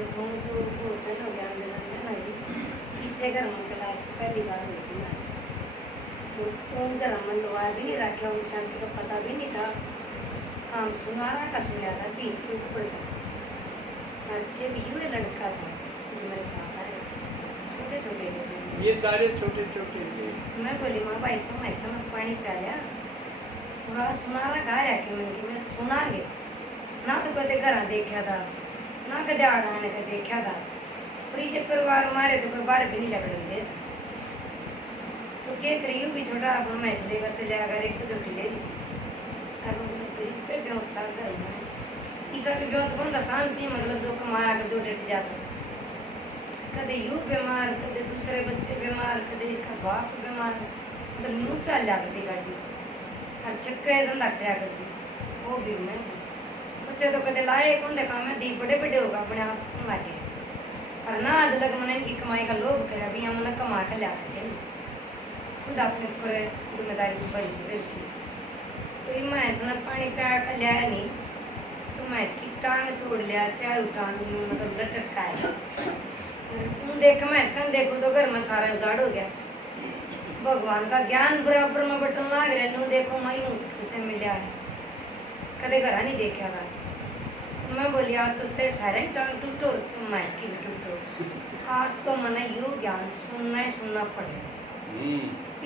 देखो तो बहुत दिन हो गया अंदर अंदर लगी किससे घर में क्लास पहली बार हुई थी मैं तो उन घर में लोहा भी नहीं रखा उन शांति का पता भी नहीं था हम सुनारा का सुना था बीत के ऊपर का अच्छे भी हुए लड़का था जो मेरे साथ आए छोटे छोटे थे ये सारे छोटे छोटे थे। मैं बोली माँ भाई तुम ऐसा मत पानी पिला लिया पूरा सुनारा कहा रहा कि मैं सुना ले ना तो कदे घर देखा था ना कदे आड़ा ने कदे देखा था और इसे परिवार मारे तो कोई बाहर भी नहीं लगने दे था तो के करियो भी छोटा अपना मैच लेगा तो ले अगर एक तो खिले और पे ब्यों था घर में इसा के ब्यों तो बंदा शांति मतलब जो कमाया के दो डेट जाता कदे यू बीमार कदे दूसरे बच्चे बीमार कदे इसका बाप बीमार मतलब न्यू चल जा करती गाड़ी और छक्के धंधा कराया करती वो भी मैं बच्चे तो कदे लाए कौन देखा मैं दी बड़े बड़े होगा अपने आप कमा के और ना आज लग मन इनकी कमाई का लोभ करे अभी हम ना कमा के ला के खुद अपने ऊपर जिम्मेदारी ऊपर ही रखी तो ये मैं ऐसा पानी पिया कर लिया नहीं तो मैं इसकी टांग तोड़ लिया चारों टांग मतलब लटका है देख मैं इसका देखो तो घर में सारा उजाड़ हो गया भगवान का ज्ञान बराबर में बटन लाग रहे नु देखो मैं मुश्किल से मिला है कदे घर नहीं देखा था तो मैं बोली आज तो थे सारे टांग टूटो मैं इसकी भी टूटो आज तो मैंने यू ज्ञान सुनना पड़े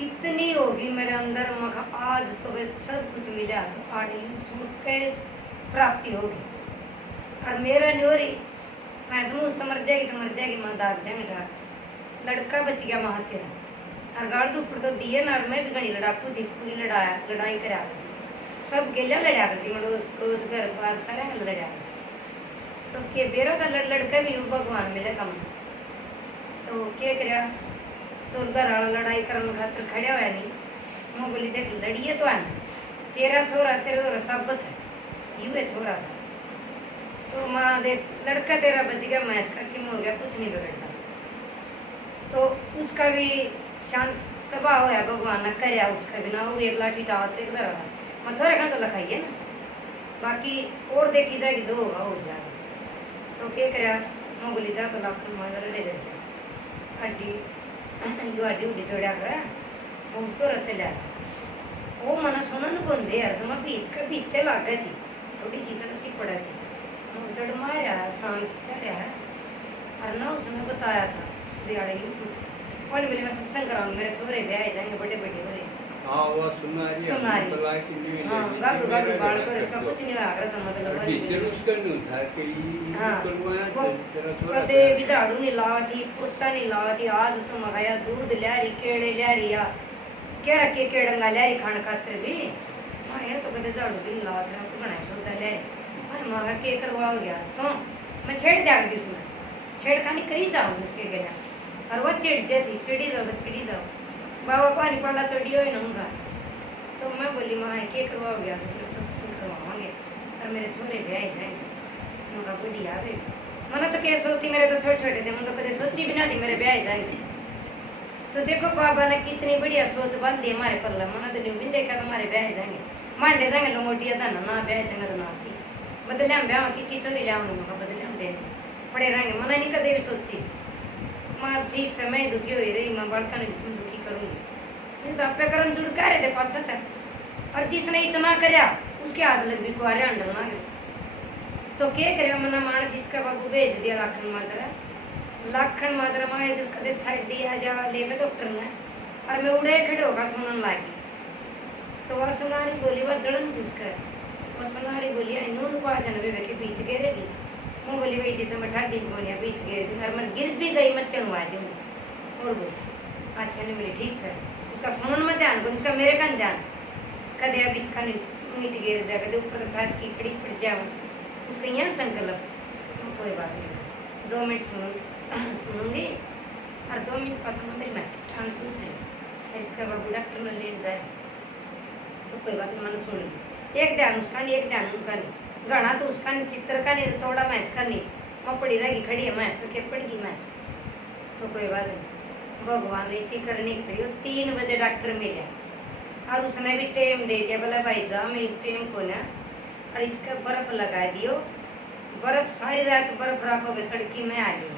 इतनी होगी मेरे अंदर मखा आज तो वे सब कुछ मिला तो आड़ी सुन के प्राप्ति होगी और मेरा न्योरी मैं समझ तो मर जाएगी माँ दाग देंगे ढाक लड़का बच गया वहाँ तेरा और गाड़ ऊपर तो दिए ना मैं भी घड़ी लड़ाकू थी पूरी लड़ाई करा करती सब गेलिया लड़ा करती पड़ोस घर बार सारे लड़ा तो के बेरा का लड़का भी भगवान मिले कम तो क्या करा तो घर वाला लड़ाई करने खातर खड़ा हुआ नहीं मैं बोली देख लड़िए तो है तेरा छोरा सबत है यू है छोरा था तो माँ देख लड़का तेरा बच गया मैं इसका क्यों हो गया कुछ नहीं बिगड़ता तो उसका भी शांत स्वभाव है भगवान ने कराया उसका भी ना वो एक लाठी टावते रहा मैं छोरे का तो लखाइए ना बाकी और देखी जाएगी जो होगा हो जाएगा तो क्या करा मैं बोली जा तो लाखन मांगर ले जैसे हड्डी यू हड्डी उड्डी जोड़ा करा उसको रच लिया वो मना सुनन कौन दे यार तो मैं बीतते लाग गई थी थोड़ी सी तरह सी पड़ा थी जड़ मारा शांत क्या और ना उसने बताया था दिहाड़े की कुछ कौन बोले मैं सत्संग कराऊंगा मेरे छोरे ब्याह जाएंगे बड़े बड़े हो रहे हाँ वो सुनारी हाँ गाड़ू गाड़ू बाढ़ कर इसका कुछ नहीं आ रहा था मतलब टीचर उसका नहीं था कि हाँ कदे भी झाड़ू नहीं लाती पोछा नहीं लाती आज तो मंगाया दूध ले रही केड़े ले रही या क्या रखे केड़ंगा ले रही खान खातर भी हाँ ये तो कदे झाड़ू भी नहीं लाते तो बनाए सोता ले मैं मांगा के करवा गया तो मैं छेड़ दिया करती उसमें छेड़खानी करी जाऊँ उसके गया और वो चिढ़ जाती चिड़ी जाओ बाबा पानी पड़ा चढ़ी हो नूंगा तो मैं बोली माँ के करवा गया तो फिर सत्संग करवाएंगे और मेरे छोरे ब्याह जाएंगे उनका बढ़िया वे मैंने तो क्या सोचती मेरे तो छोटे छोटे थे मैंने तो कभी सोची भी ना थी मेरे ब्याह जाएंगे तो देखो बाबा ने कितनी बढ़िया सोच बन दी हमारे पल्ला मैंने तो न्यू भी देखा तो हमारे ब्याह जाएंगे मांडे जाएंगे लंगोटिया था ना ब्याह जाएंगे तो ना सी बदले हम ब्याह की चोरी लिया बदले हम देंगे पड़े रहेंगे मैंने नहीं कदे भी सोची माँ ठीक से मैं दुखी हुई रही मैं बड़का ने भी दुखी करूँगी तो आपे कर्म जुड़ कर रहे थे 75 और जिसने इतना कराया उसके हाथ लग भी कुआरे अंडल ना गए तो क्या करेगा मना मानस इसका बाबू भेज दिया लाखन मात्रा माँ कदे साइड दिया जा लेकर डॉक्टर ने और मैं उड़े खड़े होगा सुनने लगी तो वह सुनारी बोली वह जलन जिसका वह सुनारी बोली नून को आ जाना वे के बीत गए रेगी मैं बोली वैसे तो मैं ठाडी बोलिया बीत गए और मैं गिर भी गई मैं चढ़वा दूँगी और बोली अच्छा नहीं बोली ठीक सर उसका सुनन में ध्यान को उसका मेरे का ध्यान कदे अभी खाने ईट गिर दिया कदे ऊपर साथ की खड़ी पड़ जाऊँ उसका यहाँ संकल्प कोई बात नहीं 2 मिनट सुनूंगी और 2 मिनट पास मेरी मैसेज ठान पूछ रही फिर इसका बाबू डॉक्टर में लेट जाए तो कोई बात नहीं मैंने सुन ली एक ध्यान उसका नहीं एक ध्यान उनका नहीं घना तो उसका नहीं चित्र का नहीं थोड़ा मैच का नहीं मैं पड़ी रहेगी खड़ी है मैच तो क्या पड़ेगी मैच तो कोई बात नहीं भगवान ने इसी करने करियो 3 बजे डॉक्टर मिले और उसने भी टाइम दे दिया बोला भाई जा मेरी टाइम को ना और इसका बर्फ लगा दियो बर्फ सारी रात बर्फ राखो बे तड़की में आ गई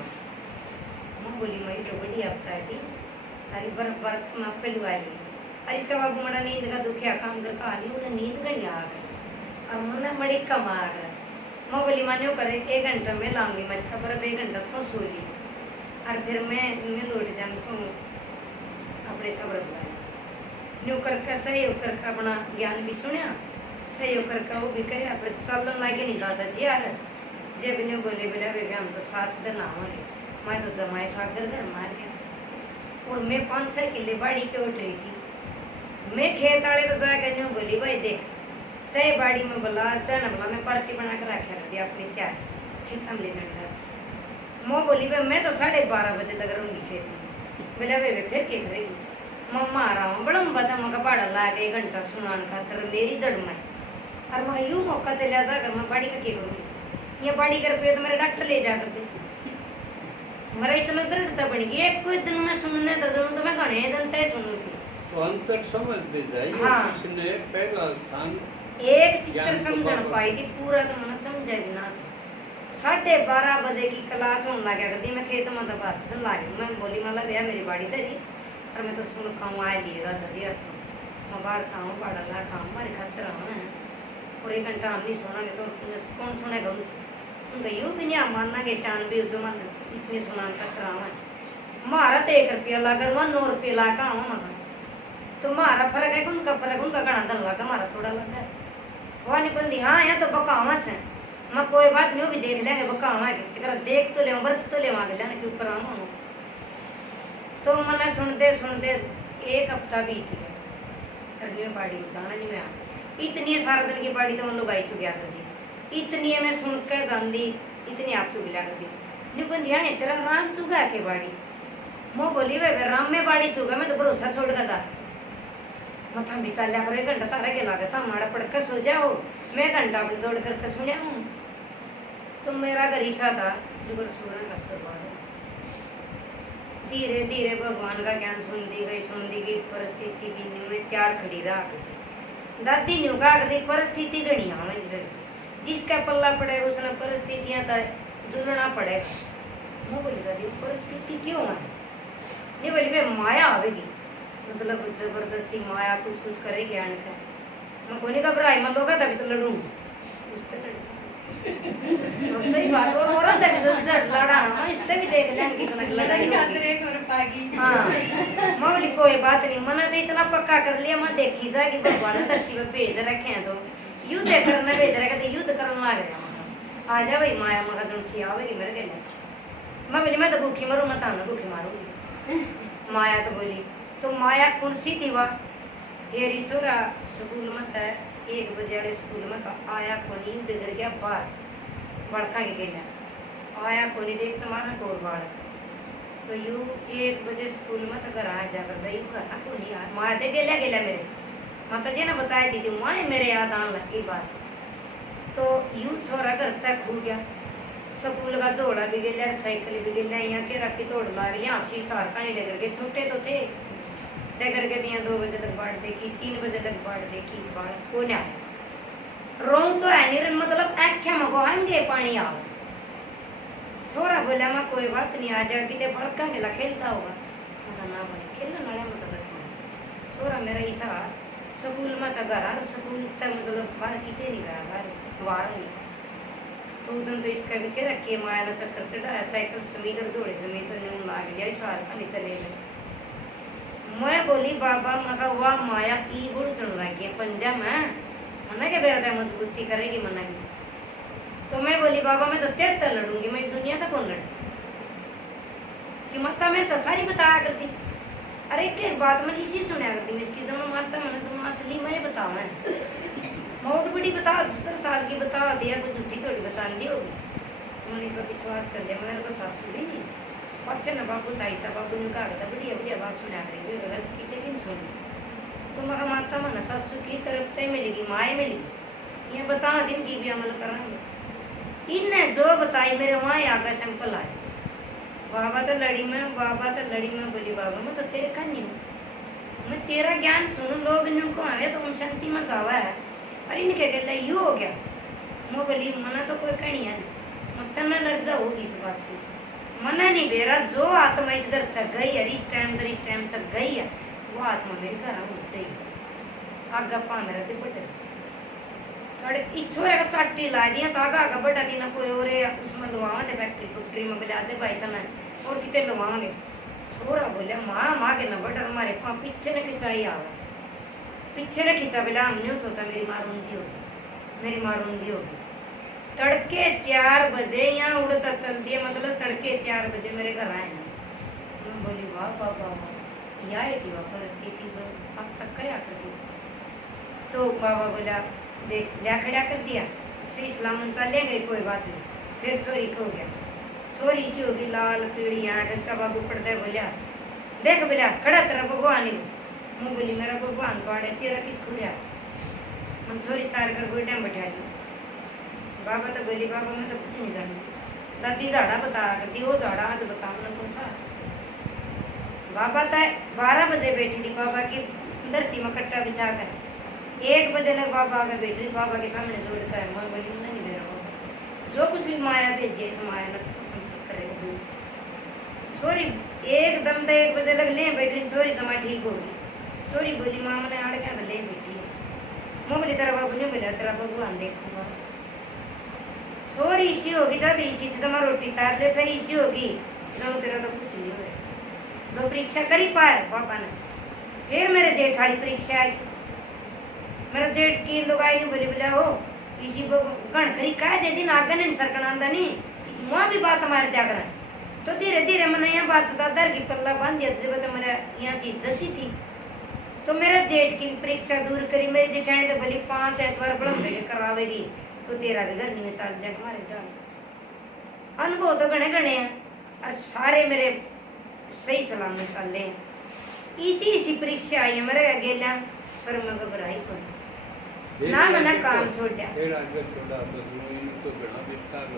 मैं बोली मैं तो बड़ी हफ्ता थी अरे बर्फ बर्फ तो मैं पहलू आ गई और इसका बाबू मड़ा नींद का दुखिया काम कर कहानी उन्हें नींद घड़ी आ गई और मुन्ना मड़ी कम आ गया मैं बोली मान्यो करे 1 घंटा में लाऊंगी मचका बर्फ 1 घंटा तो सो ली और फिर मैं लौट जाऊँ तो अपने इसका बर्फ लाया न्यू करके सही होकर का अपना ज्ञान भी सुनिया सही होकर का वो भी करे फिर चलन लागे नहीं दादाजी यार जब न्यू बोले बोला बेबे हम तो 7 दिन आवांगे मैं तो जमाए सागर घर मार गया और मैं 5-6 किले बाड़ी के उठ रही थी मैं खेत आड़े तो जाकर न्यू बोली भाई देख चाहे बाड़ी में बोला चाहे न बोला मैं पार्टी बना कर रखा कर दिया अपनी क्या खेत हम ले जाऊंगा मैं बोली भाई मैं तो 12:30 बजे तक रहूंगी खेत में बोला बेबे फिर क्या करेगी मम्मा आ रहा हूँ बड़ा बता मका बाड़ा ला के 1 घंटा सुनान खातर मेरी जड़ में और मैं यूँ मौका चला जाकर मैं बाड़ी का क्या करूँगी ये बाड़ी कर पे तो मेरे डॉक्टर ले जा करते मेरा इतना दृढ़ता बन गई एक कोई दिन मैं सुनने तो जरूर तो मैं घने दिन तय सुनूंगी तो अंतर समझ दे जाइए हाँ। किसने पहला स्थान एक चित्र ज्ञान समझण स्वभाव। पाई थी पूरा तो मैंने समझा भी ना था 12:30 बजे की क्लास होने लगा करती मैं खेत में तो बात सुन लागी मैं बोली मतलब भैया मेरी बाड़ी धरी और मैं तो सुन खाऊँ आ लिए दादा जी मैं बाहर खाऊँ बाड़ा ला खाऊँ हमारे खातिर आऊँ है और 1 घंटा हम नहीं सुनागे तो कौन सुनेगा उनका यूँ भी नहीं मानना कि शान भी जो मन इतनी सुना खातिर आऊँ है मारा तो 1 रुपया लाकर 9 रुपये ला का आऊँ मगर तो मारा फर्क है उनका फर्क उनका घना दल लगा हमारा थोड़ा लगा है वह नहीं बंदी हाँ यहाँ तो बकावा से मैं कोई बात नहीं भी देख लेंगे बकावा के देख तो ले व्रत तो ले मांगे लेना क्यों कराऊँ तो मैंने सुनते 1 हफ्ता बीत गया में बाड़ी में जाना नहीं मैं इतनी सारा दिन की बाड़ी तो उन लोग आई चुकी कर दी इतनी मैं सुन के जान दी इतनी आप चुकी ला कर दी नहीं बंदी हाँ तेरा राम चुका के बाड़ी मैं बोली वे राम में बाड़ी चुका मैं तो भरोसा छोड़ कर जा मथा बिचार लिया करो 1 घंटा तारा के लागे था हमारा पढ़ कर सो जाओ मैं 1 घंटा अपने दौड़ करके सुनिया हूँ तो मेरा घर ईसा था जो सूर्य का स्वभाव धीरे धीरे भगवान का ज्ञान सुन दी गई परिस्थिति भी में त्यार खड़ी रहा करती दादी न्यू का करती परिस्थिति गणी हमें जिसका पल्ला पड़े उसने परिस्थितियां जुड़ना पड़ेगा मैं बोली दादी परिस्थिति क्यों है नहीं बोली भाई माया आवेगी मतलब जबरदस्ती माया कुछ कुछ करेगी आने का मैं कोई नहीं घबराई मैं लोग तभी तो लड़ूंगी उससे लड़ सही बात और तभी तो लड़ा मैं इससे भी देख लेंगे कितना लड़ाई होगी हाँ मैं बोली कोई बात नहीं मैंने तो इतना पक्का कर लिया मैं देखी जा कि भगवान ने धरती पे भेज रखे हैं तो युद्ध करना भेज रखे तो युद्ध करना लग रहा आ जा भाई माया मगर तुम सी आवेगी मेरे के लिए मैं बोली मैं तो भूखी मरूँ मैं तो भूखी मारूंगी माया तो बोली तो माया कौन सी थी वह हेरी चोरा स्कूल में था 1 बजे वाले स्कूल में का आया कोनी बिगड़ गया बाहर बड़का के गया आया कोनी देख तुम्हारा कोर बाड़क तो यू 1 बजे स्कूल में तो घर आ जाकर दई करना कोनी यार माया दे गेला मेरे माता जी ने बताया दी थी माए मेरे याद आने लगी बात तो यू छोरा घर तक खू गया स्कूल का जोड़ा भी गिला साइकिल भी गिला यहाँ के रखी तोड़ ला गई आशी सार कहानी लेकर के छोटे तो थे लेकर के दिया 2 बजे तक बाढ़ देखी 3 बजे तक बाढ़ देखी बाढ़ को नहीं आया रोंग तो है नहीं मतलब आख्या में को आएंगे पानी आओ छोरा बोला मैं कोई बात नहीं आ जाएगा कितने बड़का खेला खेलता होगा मगर ना भाई खेलने वाले मतलब छोरा मेरा ईसा स्कूल में था घर स्कूल तक मतलब बाहर कितने नहीं गया बाहर नहीं तो उधर तो इसका भी क्या रखिए माया ने चक्कर चढ़ाया साइकिल समीत जोड़े समीत लाग गया सार का नहीं चले गए मैं बोली बाबा मगा वाह माया ई बुड़ चढ़ लग गया पंजा में मना के बेरा मजबूती करेगी मना की तो मैं बोली बाबा मैं तो तेरे तक लड़ूंगी मैं दुनिया तक कौन लड़ कि माता मैं तो सारी बताया करती अरे एक बात मैं इसी सुना करती मैं इसकी जमा माता मैंने तुम असली मैं बताओ मैं बहुत बड़ी बताओ 70 साल की बता दिया तो झूठी थोड़ी बता दी होगी तुमने इस पर विश्वास कर लिया मेरे को सासू भी नहीं अच्छा ना बाबू ताई सा बाबू ने कहा था बढ़िया बढ़िया बात सुना करेंगे अगर किसी की नहीं सुनी तो मैं माता मन सासू की तरफ तय मिलेगी माए मिलेगी ये बता दिन की भी अमल करेंगे इनने जो बताई मेरे वहाँ आकर सिंपल आए बाबा तो लड़ी में बोली बाबा मैं तो तेरे का नहीं हूँ मैं तेरा ज्ञान सुन लोग न्यू को आवे तो उन शांति में जावा है अरे इनके गला यू हो गया मैं बोली मना तो कोई कहानी है होगी इस बात की। मना नहीं बेरा जो आत्मा इस घर तक गई है, इस टाइम तक गई है, वो आत्मा मेरे घर होनी चाहिए। आगा पा मेरा तो बटे थोड़े इस छोरे का चाटी ला दिया तो आगा बटा दी ना कोई और उसमें लुआवा थे फैक्ट्री में बोले आज भाई तना और कितने लुआवांगे। छोरा बोले माँ के ना बटर मारे पा पीछे ने खिंचाई आवा, पीछे ने खींचा बोला हमने सोचा मेरी माँ रोंदी होगी। तड़के 4 बजे यहाँ उड़ता चल दिया, मतलब तड़के 4 बजे मेरे घर आए ना। मैं बोली वाह बाबा वाह, यह थी वह परिस्थिति जो अब तक क्या कर दी। तो बाबा बोला देख लिया खड़ा कर दिया, सही सलामत चले गए, कोई बात नहीं। फिर छोरी को हो गया, छोरी सी होगी लाल पीड़ी यहाँ, उसका बाबू पड़ता है बोलिया देख बोलिया खड़ा तेरा भगवान ही। मैं बोली मेरा भगवान तो आड़े तेरा कित खुरिया। हम छोरी तार कर कोई टाइम बैठा ली। बाबा तो बोली बाबा मैं तो कुछ नहीं जानती, दादी झाड़ा बता करती, वो झाड़ा आज बता मैंने कौन सा। बाबा तो 12 बजे बैठी थी बाबा की धरती में कट्टा बिछा कर, 1 बजे लग बाबा आगे बैठ रही, बाबा के सामने जोड़ कर। मैं बोली नहीं मेरा बाबा जो कुछ भी माया भेजे इस माया ने करेगा। छोरी एकदम तो 1 बजे लग ले बैठी, छोरी जमा ठीक होगी। छोरी बोली माँ मैंने आड़ क्या ले बैठी है। मैं बोली तेरा बाबू नहीं बोला तेरा भगवान देखूंगा। छोरी इसी होगी जब इसी थी जमा रोटी तार ले, फिर इसी होगी जो तेरा तो कुछ नहीं हुआ। 2 परीक्षा करी पार पापा ने, फिर मेरे जेठ वाली परीक्षा आई। मेरा जेठ की लोग आई नहीं बोली बोला हो इसी गण खरी कह दे दिन आगे नहीं सरकना आंदा नहीं, वहाँ भी बात हमारे त्या करा। तो धीरे धीरे मैंने यहाँ बात दर की पल्ला बांध दिया, जब मेरा यहाँ चीज जची थी। तो मेरा जेठ की परीक्षा दूर करी, मेरी जेठानी तो बोली 5 एतवार बड़े करावेगी तो तेरा भी घर नहीं साल जग मारे डाल। अनुभव तो गणे हैं और सारे मेरे सही सलामत चल रहे हैं। इसी परीक्षा आई है मेरे गेला, पर मैं घबराई को ना मैंने काम छोड़ दिया।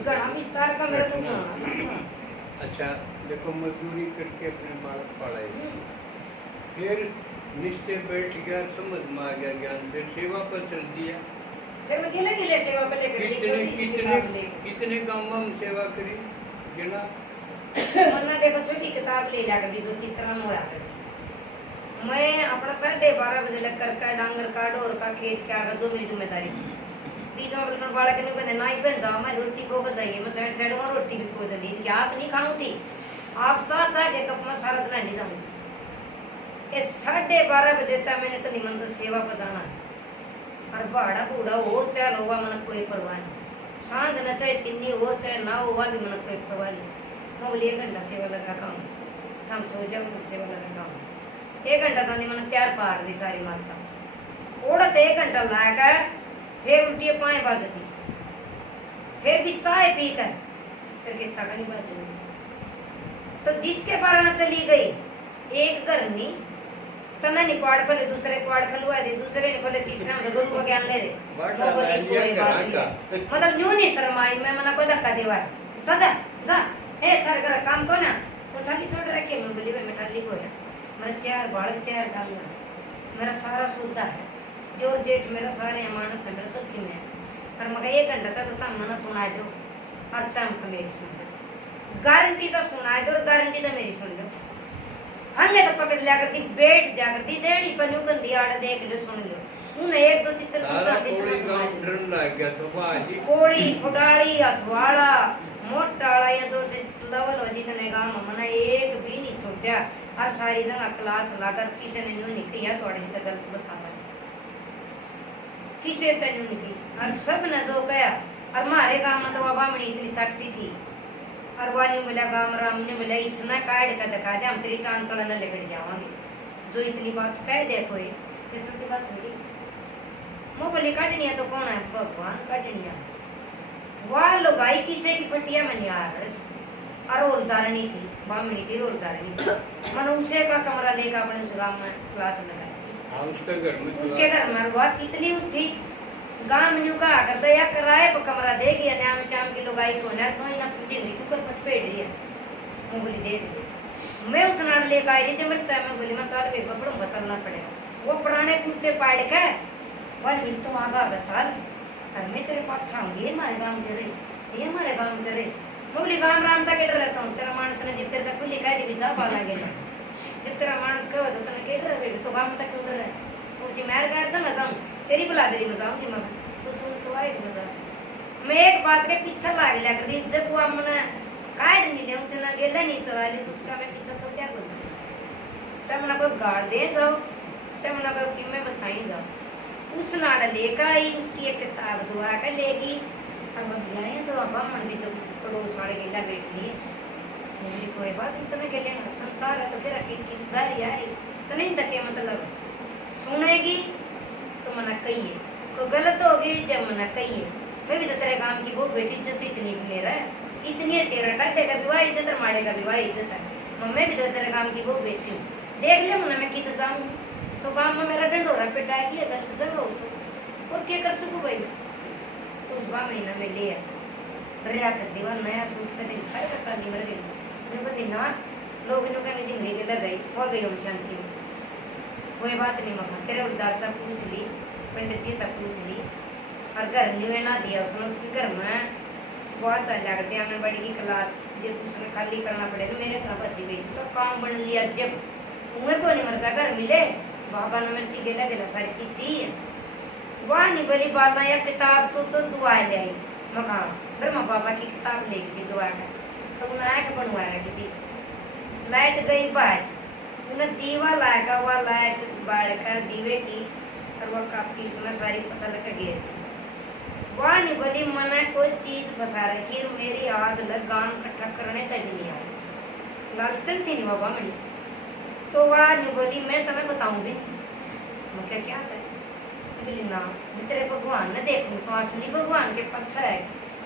घना विस्तार का मेरे को अच्छा देखो मजदूरी करके अपने बालक पढ़ाए, फिर निश्चय बैठ गया, समझ में आ गया ज्ञान, फिर सेवा पर चल दिया। फिर मैं गिले सेवा पर लेकर कितने गाँव में सेवा करी गिना। वरना देखो छोटी किताब ले जा कर दी जो चित्रण होया कर। मैं अपना 12:30 बजे लग कर डांगर का डोर का खेत क्या जो मेरी जिम्मेदारी थी। बीच में बिल्कुल बाड़ा के नहीं बने ना ही बन जाओ, मैं रोटी को बताइए मैं साइड में रोटी भी को दी कि आप नहीं खाऊं थी, आप चाह के कप में सारा दिन नहीं जाऊंगी। ये 12:30 बजे तक मैंने कभी मन तो सेवा पर जाना है, और बाड़ा बूढ़ा हो चाहे होगा मन कोई परवाह नहीं, सांझ न चाहे चिन्नी हो चाहे ना होगा भी मन कोई परवाह नहीं। मैं बोली 1 घंटा सेवा लगा खाऊँ, हम सो जाओ सेवा लगा खाऊँ। 1 घंटा जाने मैंने त्यार पार दी सारी माता ओढ़त 1 घंटा लाकर, फिर उल्टी 5 बजे दी, फिर भी चाय पी कर फिर कितना का नहीं बजे। तो जिसके बारे में चली गई एक घर नहीं तना नहीं क्वाड खोले, दूसरे क्वाड खलवा दे, दूसरे ने खोले, तीसरे में गुरु को ज्ञान ले दे। मतलब न्यू नहीं शर्माई मैं मना कोई धक्का देवा है सजा जा ए थार कर काम को ना तो थाली छोड़ रखी। मैं बोली मैं थाली को है मेरा 4 बालक 4 डांगा, मेरा सारा सुविधा है, जो जेठ मेरा सारे मानस है मेरा सब में है। पर मगर 1 घंटा तक तो मना सुना दो और चाम का मेरी सुन लो, गारंटी तो सुना दो और गारंटी तो मेरी सुन लो। हंगे तो पकड़ लिया करती बैठ जा करती डेढ़ी पर न्यू गंदी आड़ देख लो सुन लो। उन्हें 1-2 चित्र सुनता कोड़ी फुटाड़ी अथवाड़ा मोटाड़ा या 2 से लेवल वजी तने गांव मना एक भी नहीं छोटा। आज सारी जगह क्लास लाकर किसी ने न्यू निकली है थोड़ी सी गलत बताता किसे तने निकली और सब ने जो कहा। और हमारे गांव में तो बामणी इतनी सट्टी थी और वाली बोला गांव राम ने बोला इसना काट का दिखा दे हम तेरी टांग तोड़ा न लेकर जावांगे। जो इतनी बात कह दे कोई तो छोटी बात थोड़ी। मैं बोली काटनी है तो कौन है भगवान काटनी है। वह लुगाई किसे की पटिया में यार और रोलदारनी थी बामणी थी रोलदारनी थी मन उसे का कमरा लेकर अपने उस गांव में क्लास लगाई थी। उसके घर में वह कितनी थी गांव में का कर दया कराए पर कमरा देगी नाम शाम की लुगाई को ना तो ना पूछे नहीं कुकर पर पेड़ रही है। मैं बोली दे दे मैं उस नाड़ लेकर आई नीचे मरता है। मैं बोली मैं चाल पे पकड़ूं बदलना पड़ेगा। वो पुराने कुर्ते पाड़ के वन मिल तो आगा चाल और मैं तेरे पास छाऊंगी ये हमारे गांव के रही ये हमारे गांव के रही बोली गाम राम ता केड रहता हूं तेरा माणस ने जिब तेरे खुली कह दी भी जा पाला गेला जब तेरा माणस कह तो तने केड रहे तो गाम तक क्यों रहे पूछी मेहर कर तो ना जाऊं तेरी बुलादरी में जाऊंगी मगर तो सुन तो आए मजा मैं एक बात के पीछे लाग लिया कर दी जब वो हमने काट नहीं ले उतना गेला नहीं चला ली तो उसका मैं पीछे छोड़ दिया करूं चमना को गाड़ दे जाओ चमना को कि मैं बताई जाओ उस नाड़ा लेकर आई उसकी एक किताब दुआ कर लेगी और मैं बुलाए तो अब मन भी तो पड़ोस वाले गेला बैठ लिए मेरी कोई बात इतने के लेना संसार है तो तेरा की जारी आई तो नहीं तके मतलब सुनेगी तो मना कहिए कोई गलत होगी जब मना कहिए मैं भी तो तेरे काम की बहुत बेटी इज्जत इतनी ले रहा है इतनी तेरा टट्टे का विवाह इज्जत और माड़े का विवाह इज्जत है मैं भी तो तेरे काम की बहुत बेटी हूँ देख ले मुना मैं किधर जाऊँ तो काम में मेरा डंडोरा पिटा दिया गलत जगह हो और क्या कर सकूँ भाई तो उस बामणी ना मैं ले डरिया कर दीवा नया सूट का दिन खड़े का चाली मर गई मैं बोली ना लोग इन्हों कहेंगे जिंदगी लग गई हो गई हम शांति कोई बात नहीं मम्मा तेरे उदारता पूछ ली पंडित जी तक पूछ ली और घर में ना दिया उसने उसके घर में बहुत साल लग गया आंगनबाड़ी की क्लास जब उसने खाली करना पड़ेगा मेरे घर बच्ची गई उसका काम बन लिया जब उन्हें को नहीं मरता घर मिले बाबा ने मिलती गेला गेला सारी चीज दी है वह नहीं बोली बाबा या किताब तो दुआ ले आई मका ब्रह्मा बाबा की किताब ले गई दुआ का तो उन्हें आया बनवाया किसी लाइट गई बाज उन्हें दीवा लाएगा वह लाइट बाढ़ का दीवे की और वह काफी उसने सारी पता लग गई वह नहीं बोली मना कोई चीज बसा रखी मेरी आग लग गांव इकट्ठा करने तक नहीं आई लालचन थी नहीं बाबा मड़ी तो वह नहीं बोली मैं तुम्हें बताऊंगी मैं क्या करे बोली ना मैं तेरे भगवान ने देखूं तो असली भगवान के पक्ष है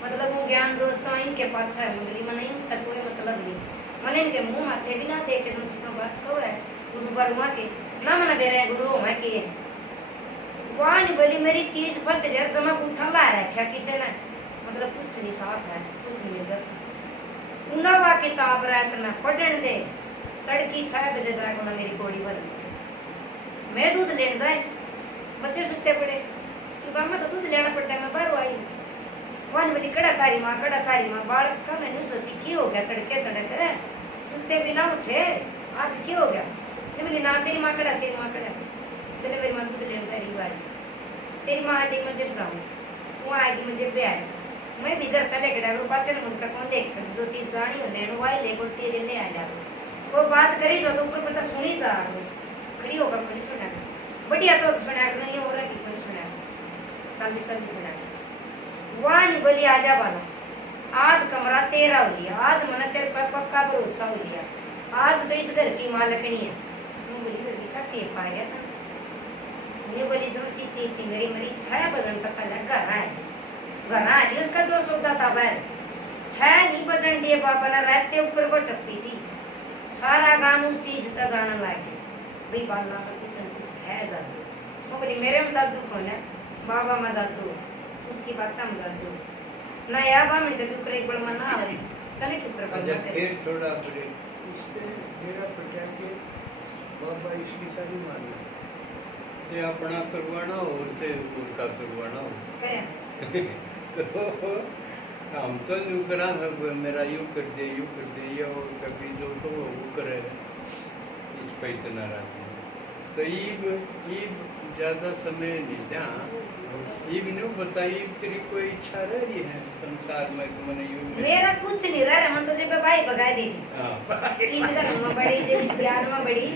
मतलब वो ज्ञान दोस्तों इनके पक्ष है बोली मैंने इनका कोई मतलब नहीं मैंने इनके मुंह माथे भी ना देखे तुमसे तो बात कहो है गुरु बरुआ के ना मना दे रहे गुरु मैं के वह नहीं बोली मेरी चीज फंस गया तो मैं उठा ला रखा किसी ने मतलब कुछ नहीं साफ है कुछ नहीं गलत उन्ना किताब रात में पढ़ने दे तड़की 6 बजे जाएगा ना मेरी घोड़ी भर मैं दूध लेने जाए बच्चे सुते पड़े तो गाँव में तो दूध लेना पड़ता है मैं बाहर आई वन बोली कड़ा तारी माँ बालक का मैंने सोची की हो गया तड़के तड़क सुते बिना उठे आज की हो गया नहीं बोली ना तेरी माँ कड़ा बोले मेरी माँ दूध लेने तारी बाजी तेरी माँ आज मुझे बताऊँ वो आएगी मुझे भी आए मैं भी घर का लेकर आया पाचन मुनका कौन देख जो चीज जानी हो लेने वाई ले बोलती ले आ जा वो बात करी जो तो ऊपर पता सुनी जा खड़ी होगा कोई सुना बढ़िया तो सुना नहीं हो रहा कि कोई सुना जल्दी सुना वहाँ नहीं बोली आजा बाला आज कमरा तेरा हो लिया आज मैंने तेरे पर पक्का भरोसा हो लिया आज तो इस घर की मालकनी है तुम बोली मेरी सब देख पा गया था मैं बोली जो चीज थी मेरी 6 बजन तक घर आए उसका जो सौदा था बाहर 6 नहीं बजन दिए पापा ने रहते ऊपर को टप्पी थी सारा गांव उस चीज का जाना लागे भाई बालना का कुछ न कुछ है जादू वो बोली मेरे में जादू कौन है बाबा में जादू उसकी बात में जादू ना यार बा में तो ऊपर एक बड़ा मना आ रही तने के ऊपर बात करे फिर थोड़ा बड़े इससे मेरा पटा के बाबा इसकी सारी मानना से अपना करवाना हो से उनका करवाना हो करे तो हम तो यूँ करा सब मेरा यूँ कर दे ये और कभी जो तो वो करे इस पर इतना रहते तो ईब ज़्यादा समय नहीं जा ईब नहीं बताई तेरी कोई इच्छा रह रही है संसार में कि मैंने यूँ मेरा कुछ नहीं रहा मन तो सिर्फ भाई भगा दी थी इस घर में बड़ी जिस प्यार में बड़ी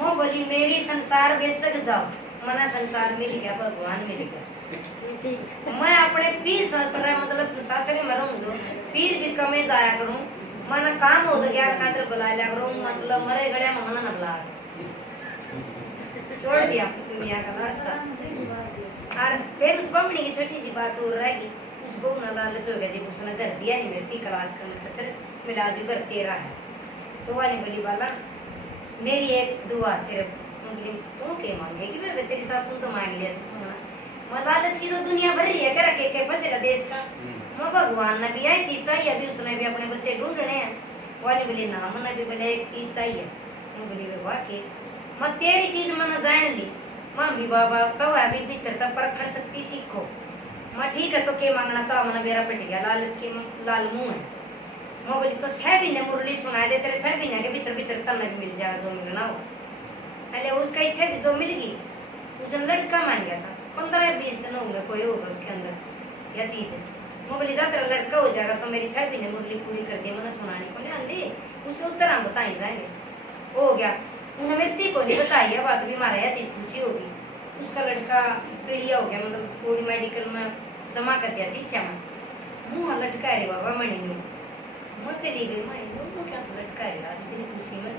वो बोली मेरी संसार बेशक जाओ मना संसार मिल गया भगवान मिल गया मैं अपने पीर शास्त्र मतलब शास्त्र में रहूं पीर भी कमे जाया करूं मन काम हो तो ज्ञान खातिर बुला लिया करूं मतलब मरे गड़े में मना न बुला छोड़ दिया दुनिया का रास्ता और फिर उस बमनी की छोटी सी बात और रहेगी उस बहू ना लालच हो गया जी उसने घर दिया नहीं मेरी क्लास करने खातिर मेरा आज घर तेरा है तो वाली बोली बाला मेरी एक दुआ तेरे तू के मांगेगी वे तेरी सासू तो मांग लिया मैं लालच की तो दुनिया भरी है क्या के बचेगा देश का मैं भगवान ने भी यही चीज चाहिए अभी उसने भी अपने बच्चे ढूंढने हैं वाली बोली ना मैंने भी बोले एक चीज चाहिए मैं बोली वाह के मैं तेरी चीज मैंने जान ली मम्मी बाबा कब अभी भीतर परखड़ सकती सीखो मैं ठीक है तो के मांगना चाहो मैंने मेरा पिट गया लालच के लाल मुंह है मैं बोली तो 6 महीने मुरली सुना दे, तेरे 6 महीने के भीतर भीतर तन्ना भी मिल जाएगा जो मिलना हो। अरे उसका इच्छा थी जो मिल गई। उसने लड़का मांग गया था, 15-20 दिन होंगे कोई होगा उसके अंदर यह चीज है। मैं बोली जा तेरा लड़का हो जाएगा तो मेरी 6 महीने मुरली पूरी कर दी, मैंने सुनाने को नहीं आंदी। उसके उत्तर हम बताए जाएंगे। हो गया, उन्हें मृत्यु को नहीं बताई है बात भी, मारा यह चीज खुशी होगी। उसका लड़का पीड़िया हो गया, मतलब पूरी मेडिकल में जमा कर दिया शिक्षा में। मुँह लटका रे बाबा मणि में, मैं चली गई। मैं क्या लटका रे आज इतनी खुशी में।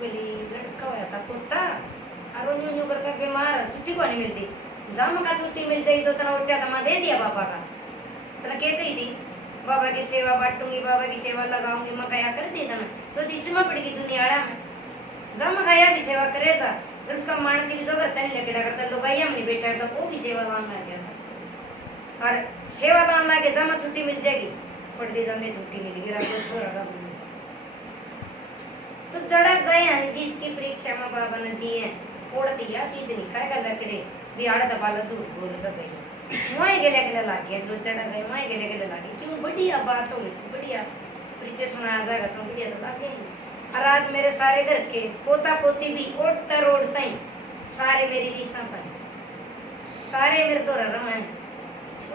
बोली लड़का होया था पोता और न्यू करके बीमार, छुट्टी को नहीं मिलती। जम का छुट्टी मिल गई तो तना उठा था, मैं दे दिया पापा का। तना कह गई थी बाबा की सेवा बांटूंगी, बाबा की सेवा लगाऊंगी, मैं कया कर दी था। तो जिसमें पड़ गई दुनियाड़ा में जम गया भी सेवा करेगा। फिर उसका मानसी भी जो करता नहीं लेके करता लोग नहीं बेटा था, वो भी सेवा लान लग गया था। और सेवा लान लगे जमा छुट्टी मिल जाएगी, पढ़ते जाने छुट्टी मिलेगी। तो चढ़ा गए हैं जिसकी परीक्षा में बाबा ने दी है, फोड़ दिया चीज नहीं खाएगा लकड़े भी आड़ा दबाला झूठ बोल गई। वहीं गेले गेले लाग गया, जो चढ़ा गए वहीं गेले गेले लागे। क्यों बढ़िया बात हो गई, बढ़िया परीक्षा सुनाया जाएगा तो बढ़िया तो लागे। और आज मेरे सारे घर के पोता पोती भी ओटता रोडता ही सारे मेरी रीसा पाए, सारे मेरे तो रमाए।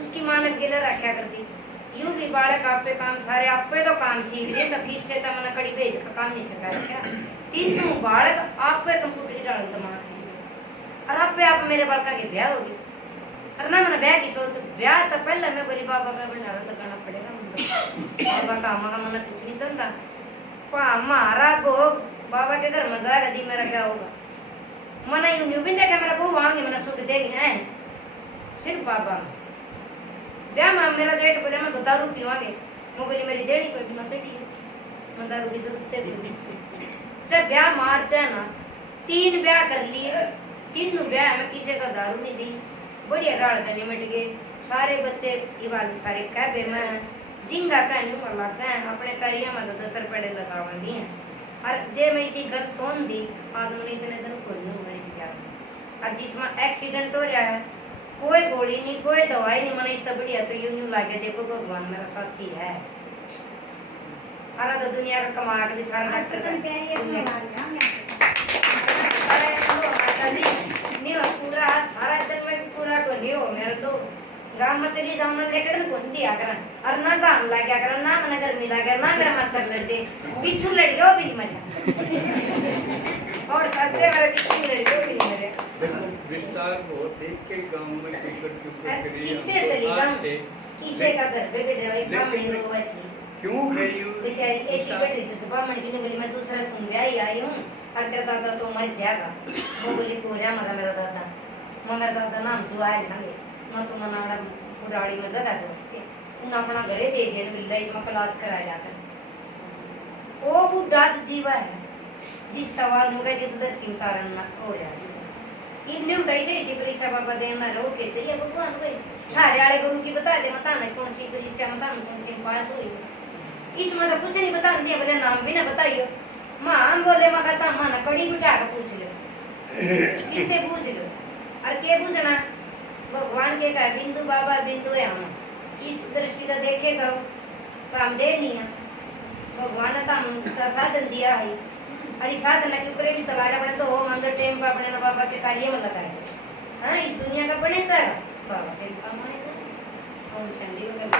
उसकी मानक गिला रखा करती यूं भी बालक आप पे काम सारे आप पे तो काम सीख रहे, तब से मना कड़ी भेज का काम नहीं सका क्या। तीनों बालक आप पे कंप्यूटर डाल दिमाग और आप पे आप मेरे बालका के ब्याह होगी। और ना मैंने ब्याह की सोच, ब्याह तो पहले मैं बोली बाबा का भंडारा तो करना पड़ेगा। बाबा का हमारा मन कुछ नहीं चलता, हमारा भोग बाबा के घर मजा आएगा जी, मेरा क्या होगा। मना यूं भी देखा मेरा बहू आएंगे, मैंने सुख देंगे हैं सिर्फ बाबा में ब्याह में। मेरा डेट बोले मैं तो दारू पीवांगे, मैं बोली मेरी डेढ़ी कोई भी मत मैं दारू की जरूरत है। चाहे ब्याह मार चाहे ना, 3 ब्याह कर लिए, 3 ब्याह में किसी का दारू नहीं दी, बढ़िया डाल कर निमट गए। सारे बच्चे ये वाले सारे कहबे में जिंगा का नहीं मन लगता है, अपने करिया में तो 10 रुपये लगावा भी है। और जे मैं इसी गलत कौन दी आज मैंने इतने दिन को नहीं मरी सी। और जिसमें एक्सीडेंट हो रहा है, कोई गोली नहीं कोई दवाई नहीं, मैंने इस बढ़िया तो यूं लागे देखो भगवान मेरा साथी है। अरे तो दुनिया का कमा के सारा नहीं हो पूरा सारा दिन में पूरा को नहीं हो मेरे तो गांव में चली जाऊं ना लेकर को दिया कर। और ना काम लग गया कर, ना मैंने गर्मी लग गया, ना मेरा मच्छर लड़ दे बिच्छू लड़ गया वो भी नहीं मजा। और सच्चे मेरे बिच्छू लड़ गया वो भी नहीं मजा। विस्तार को देख के गांव में कितने चली गांव किसे का घर पे बैठ रहा है ब्राह्मणी रोवा थी क्यों गई हो बेचारी एक ही बैठ रही थी। ब्राह्मणी की ने बोली मैं दूसरा तुम ब्याह आई हूं और तेरा दादा तो मर जाएगा। वो बोली को जा मरा मेरा दादा, मेरा दादा नाम जुआए लंगे मैं तो मनाड़ा उड़ाड़ी में जगह दो उन अपना घरे दे दे मिल इसमें क्लास कराया जाकर। वो बुढ़ा जीवा है जिस तवा नुगा जित धरती कारण ना हो रहा है। इन्हें कैसे इसी परीक्षा बाबा देना रोक के चाहिए भगवान भाई सारे आले गुरु की बता दे मता नहीं कौन सी परीक्षा मता से पास हुई। इसमें तो कुछ नहीं बता दिया, बोले नाम भी ना बताइयो। मां हम बोले मैं कहता मां ना कड़ी बिठा के पूछ लो कितने पूछ लो और के पूछना भगवान के का बिंदु बाबा बिंदु है। हम इस दृष्टि का देखेगा तो हम दे नहीं है। भगवान ने तो हम साधन दिया है और इस साधन के ऊपर भी चला रहे अपने तो हो मंदिर टाइम पर अपने बाबा के कार्य में लगाए। हाँ इस दुनिया का बने जाएगा बाबा के काम आएगा और चंडी वगैरह